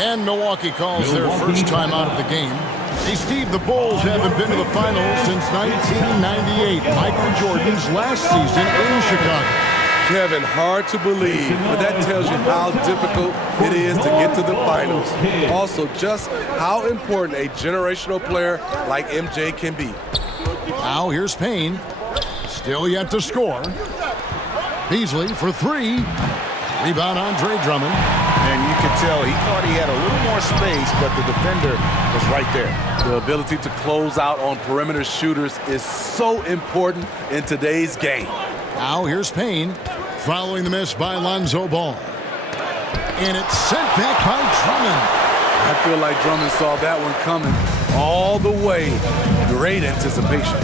And Milwaukee calls their first time out of the game. Hey, Steve, the Bulls haven't been to the finals since 1998, Michael Jordan's last season in Chicago. Kevin, hard to believe, but that tells you how difficult it is to get to the finals. Also, just how important a generational player like MJ can be. Now here's Payne. Still yet to score. Beasley for three. Rebound Andre Drummond. And you could tell he thought he had a little more space, but the defender was right there. The ability to close out on perimeter shooters is so important in today's game. Now here's Payne. Following the miss by Lonzo Ball. And it's sent back by Drummond. I feel like Drummond saw that one coming all the way. Great anticipation.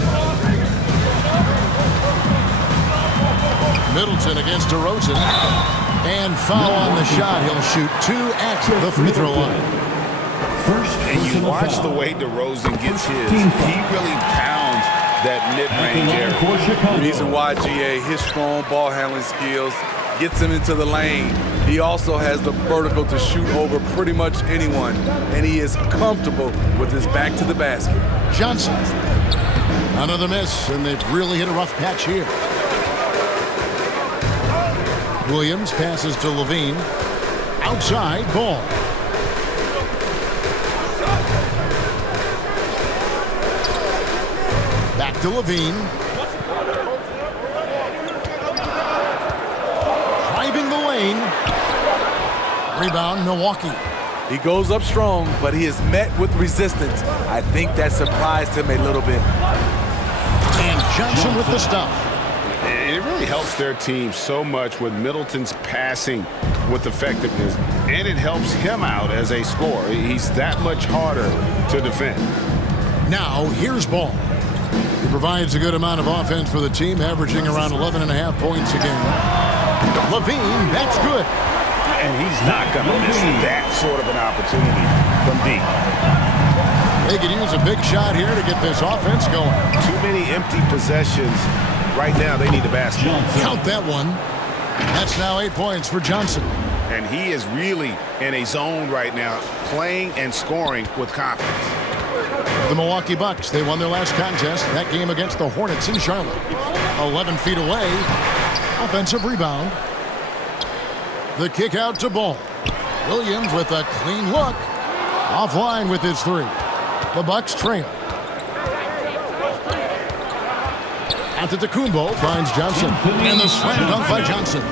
Middleton against DeRozan. And foul on the shot. He'll shoot two at the free throw line. And you watch the way DeRozan gets his. He really pounds that mid-range area. Reason why, GA, his strong ball handling skills gets him into the lane. He also has the vertical to shoot over pretty much anyone, and he is comfortable with his back to the basket. Johnson. Another miss, and they've really hit a rough patch here. Williams passes to Levine. Outside, Ball. Back to Levine. Driving the lane. Rebound, Milwaukee. He goes up strong, but he is met with resistance. I think that surprised him a little bit. And Johnson with the stuff. It really helps their team so much with Middleton's passing with effectiveness, and it helps him out as a scorer. He's that much harder to defend. Now, here's Ball. He provides a good amount of offense for the team, averaging around 11.5 points a game. Levine, that's good. And he's not going to miss that sort of an opportunity from deep. They could use a big shot here to get this offense going. Too many empty possessions. Right now, they need the basket. Count that one. That's now 8 points for Johnson. And he is really in a zone right now, playing and scoring with confidence. The Milwaukee Bucks, they won their last contest, that game against the Hornets in Charlotte. 11 feet away. Offensive rebound. The kick out to Ball. Williams with a clean look. Offline with his three. The Bucks trail. Antetokounmpo finds Johnson. And the slam dunk by Johnson.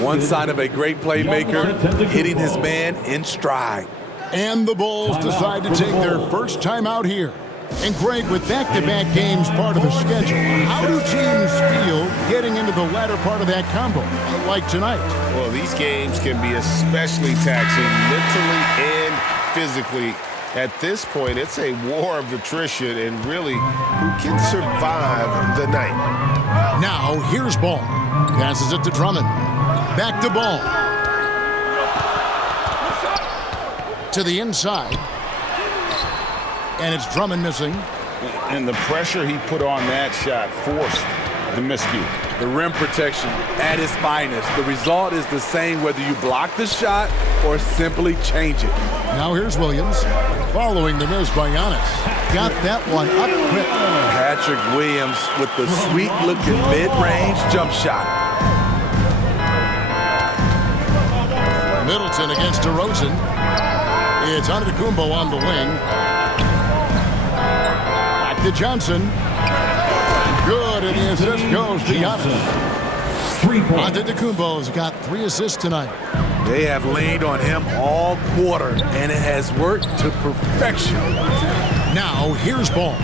One sign of a great playmaker, hitting his man in stride. And the Bulls decide to take their first time out here. And Greg, with back-to-back games part of the schedule, how do teams feel getting into the latter part of that combo, like tonight? Well, these games can be especially taxing mentally and physically. At this point, it's a war of attrition, and really, who can survive the night? Now, here's Ball. Passes it to Drummond. Back to Ball. To the inside. And it's Drummond missing. And the pressure he put on that shot forced the miscue. The rim protection at its finest. The result is the same whether you block the shot or simply change it. Now here's Williams. Following the miss by Giannis. Got that one up quick. Patrick Williams with the sweet-looking mid-range jump shot. Middleton against DeRozan. It's Antetokounmpo on the wing. Back to Johnson. Good, and the assist goes to Giannis. Antetokounmpo's got 3 assists tonight. They have leaned on him all quarter, and it has worked to perfection. Now, here's Ball.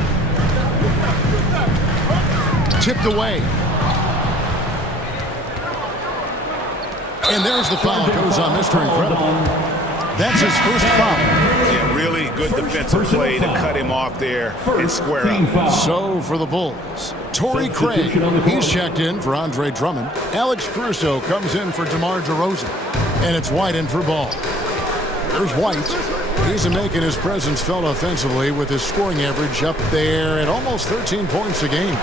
Tipped away. And there's the foul. Goes on Mr. Incredible. That's his first foul. Yeah, really good defensive play to cut him off there and square up. So for the Bulls, Torrey Craig, he's checked in for Andre Drummond. Alex Caruso comes in for DeMar DeRozan. And it's White in for Ball. There's White. He's making his presence felt offensively with his scoring average up there at almost 13 points a game.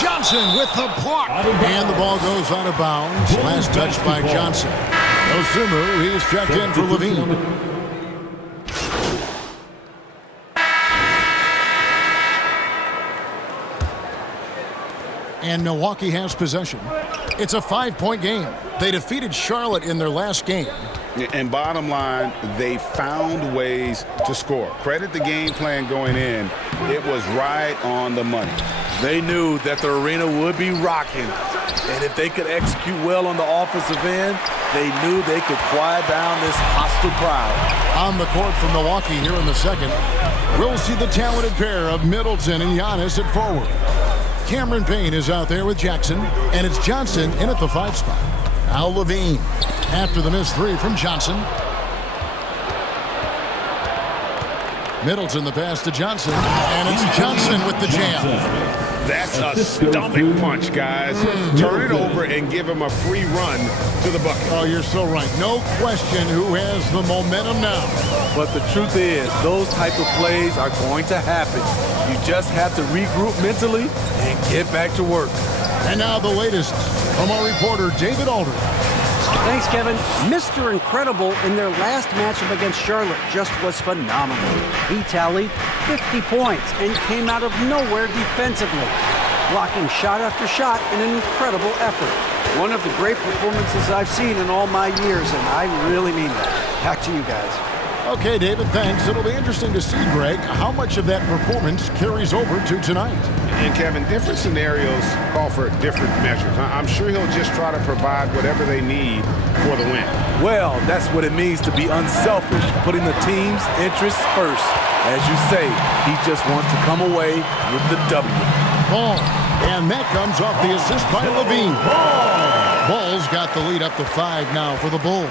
Johnson with the block. And the ball goes out of bounds. Last touch by Johnson. Osumu, he's checked in for Levine. And Milwaukee has possession. It's a 5-point game. They defeated Charlotte in their last game. And bottom line, they found ways to score. Credit the game plan going in. It was right on the money. They knew that the arena would be rocking. And if they could execute well on the offensive end, they knew they could quiet down this hostile crowd. On the court for Milwaukee here in the second, we'll see the talented pair of Middleton and Giannis at forward. Cameron Payne is out there with Jackson, and it's Johnson in at the 5 spot. Al Levine after the missed 3 from Johnson. Middleton the pass to Johnson, and it's Johnson with the jam. That's a stomach punch, guys. Turn it over and give him a free run to the bucket. Oh, you're so right. No question who has the momentum now. But the truth is, those type of plays are going to happen. You just have to regroup mentally and get back to work. And now the latest from our reporter, David Aldridge. Thanks, Kevin. Mr. Incredible in their last matchup against Charlotte just was phenomenal. He tallied 50 points and came out of nowhere defensively, blocking shot after shot in an incredible effort. One of the great performances I've seen in all my years, and I really mean that. Back to you guys. Okay, David, thanks. It'll be interesting to see, Greg, how much of that performance carries over to tonight. And, Kevin, different scenarios call for different measures. I'm sure he'll just try to provide whatever they need for the win. Well, that's what it means to be unselfish, putting the team's interests first. As you say, he just wants to come away with the W. Ball. And that comes off the assist by Levine. Ball's got the lead up to 5 now for the Bulls.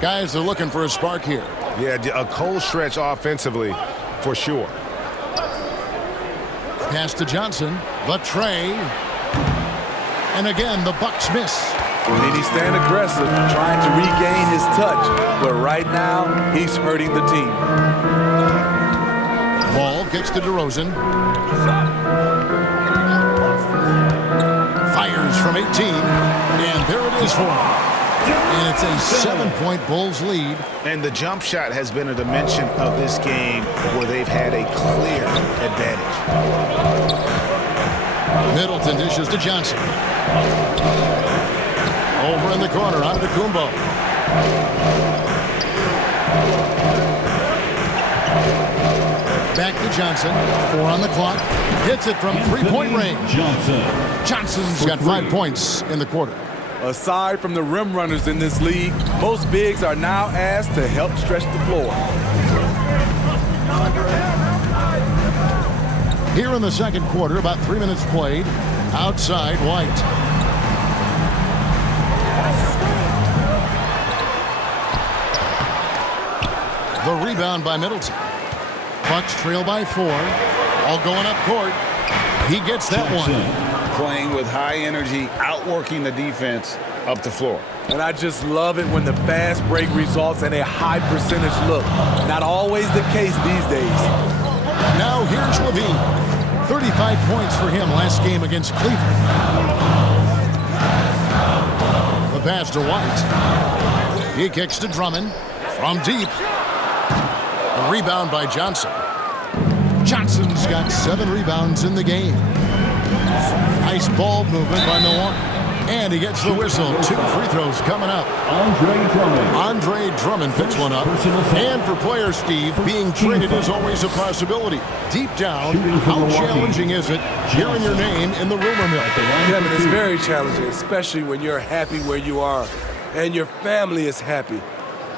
Guys, they're looking for a spark here. Yeah, a cold stretch offensively for sure. Pass to Johnson. The tray. And again, the Bucks miss. And he's staying aggressive, trying to regain his touch. But right now, he's hurting the team. Ball gets to DeRozan. Fires from 18. And there it is for him. And it's a 7-point Bulls lead. And the jump shot has been a dimension of this game where they've had a clear advantage. Middleton dishes to Johnson. Over in the corner, Antetokounmpo. Back to Johnson. 4 on the clock. Hits it from 3-point range. Johnson's got 5 points in the quarter. Aside from the rim runners in this league, most bigs are now asked to help stretch the floor. Here in the second quarter, about 3 minutes played. Outside, White. The rebound by Middleton. Bucks trail by 4. All going up court. He gets that one. Playing with high energy, outworking the defense up the floor. And I just love it when the fast break results in a high percentage look. Not always the case these days. Now here's Levine. 35 points for him last game against Cleveland. The pass to White. He kicks to Drummond from deep. A rebound by Johnson. Johnson's got 7 rebounds in the game. Nice ball movement by Milwaukee. And he gets the whistle. 2 free throws coming up. Andre Drummond picks one up. And for players, Steve, being traded is always a possibility. Deep down, how challenging is it hearing your name in the rumor mill? Kevin, it's very challenging, especially when you're happy where you are and your family is happy.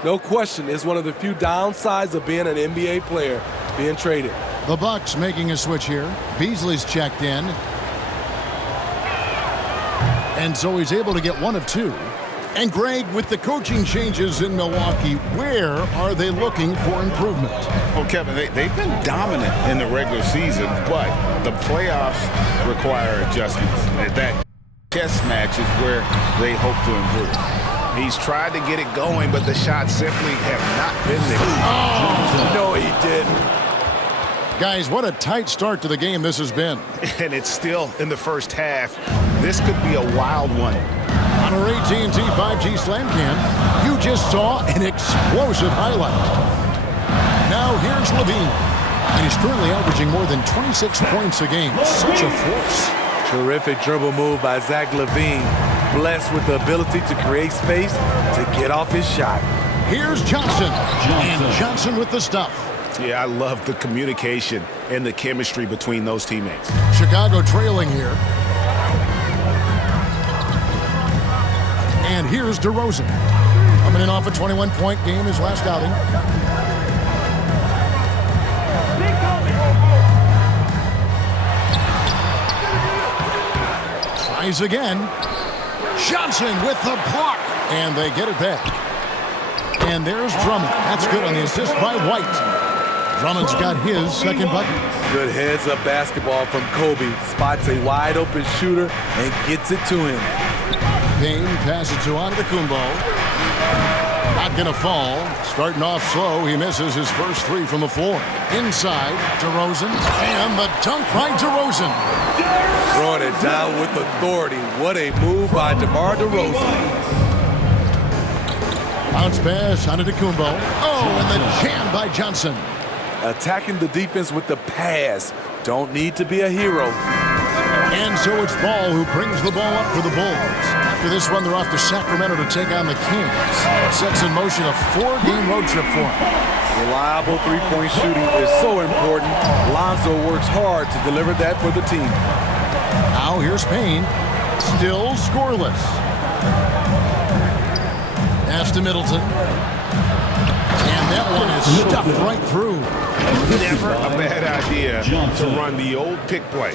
No question, it's one of the few downsides of being an NBA player, being traded. The Bucks making a switch here. Beasley's checked in. And so he's able to get 1 of 2. And Greg, with the coaching changes in Milwaukee, where are they looking for improvement? Well, Kevin, they've been dominant in the regular season, but the playoffs require adjustments. That chess match is where they hope to improve. He's tried to get it going, but the shots simply have not been there. Oh, no, he didn't. Guys, what a tight start to the game this has been. And it's still in the first half. This could be a wild one. On our AT&T 5G Slam Cam, you just saw an explosive highlight. Now here's Levine. And he's currently averaging more than 26 points a game. Such a force. Terrific dribble move by Zach LaVine. Blessed with the ability to create space to get off his shot. Here's Johnson. And Johnson with the stuff. Yeah, I love the communication and the chemistry between those teammates. Chicago trailing here. And here's DeRozan. Coming in off a 21-point game his last outing. Tries again. Johnson with the block. And they get it back. And there's Drummond. That's good on the assist by White. Drummond's got his second bucket. Good heads-up basketball from Kobe. Spots a wide-open shooter and gets it to him. Payne passes to Antetokounmpo. Not going to fall. Starting off slow, he misses his first three from the floor. Inside, DeRozan, and the dunk by DeRozan. Throwing it down with authority. What a move by DeMar DeRozan. Bounce pass, Antetokounmpo. Oh, and the jam by Johnson. Attacking the defense with the pass. Don't need to be a hero. And so it's Ball who brings the ball up for the Bulls. After this one, they're off to Sacramento to take on the Kings. Sets in motion a 4-game road trip for them. Reliable three-point shooting is so important. Lonzo works hard to deliver that for the team. Now here's Payne. Still scoreless. Pass to Middleton. And that one is stuffed right through. Never a bad idea to run the old pick play.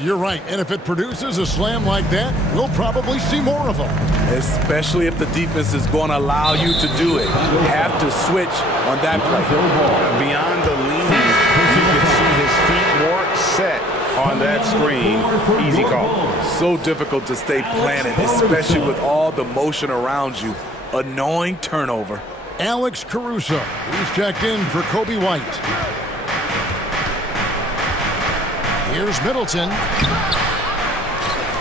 You're right. And if it produces a slam like that, we'll probably see more of them. Especially if the defense is going to allow you to do it. You have to switch on that play. Beyond the lean, you can see his feet more set on that screen. Easy call. So difficult to stay planted, especially with all the motion around you. Annoying turnover. Alex Caruso, who's checked in for Kobe White. Here's Middleton.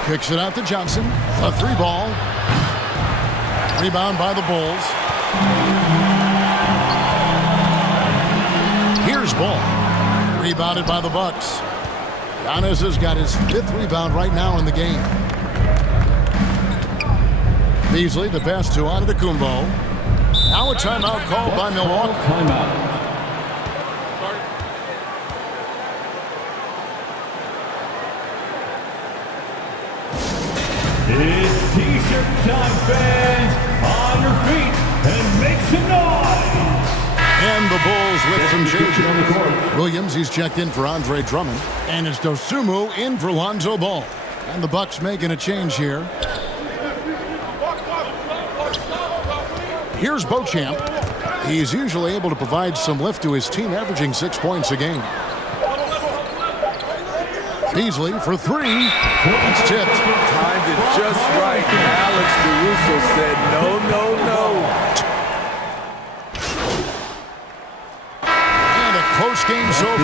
Kicks it out to Johnson. A three ball. Rebound by the Bulls. Here's Ball. Rebounded by the Bucks. Giannis has got his 5th rebound right now in the game. Beasley, the pass to Antetokounmpo. Now a timeout called by Milwaukee. It's T-shirt time, fans. On your feet and make some noise. And the Bulls with some changes. Williams, he's checked in for Andre Drummond. And it's Dosunmu in for Lonzo Ball. And the Bucks making a change here. Here's Beauchamp. He's usually able to provide some lift to his team, averaging 6 points a game. Beasley for three. It's tipped. Timed it just right. Alex Caruso said no, no, no. And a close game so far.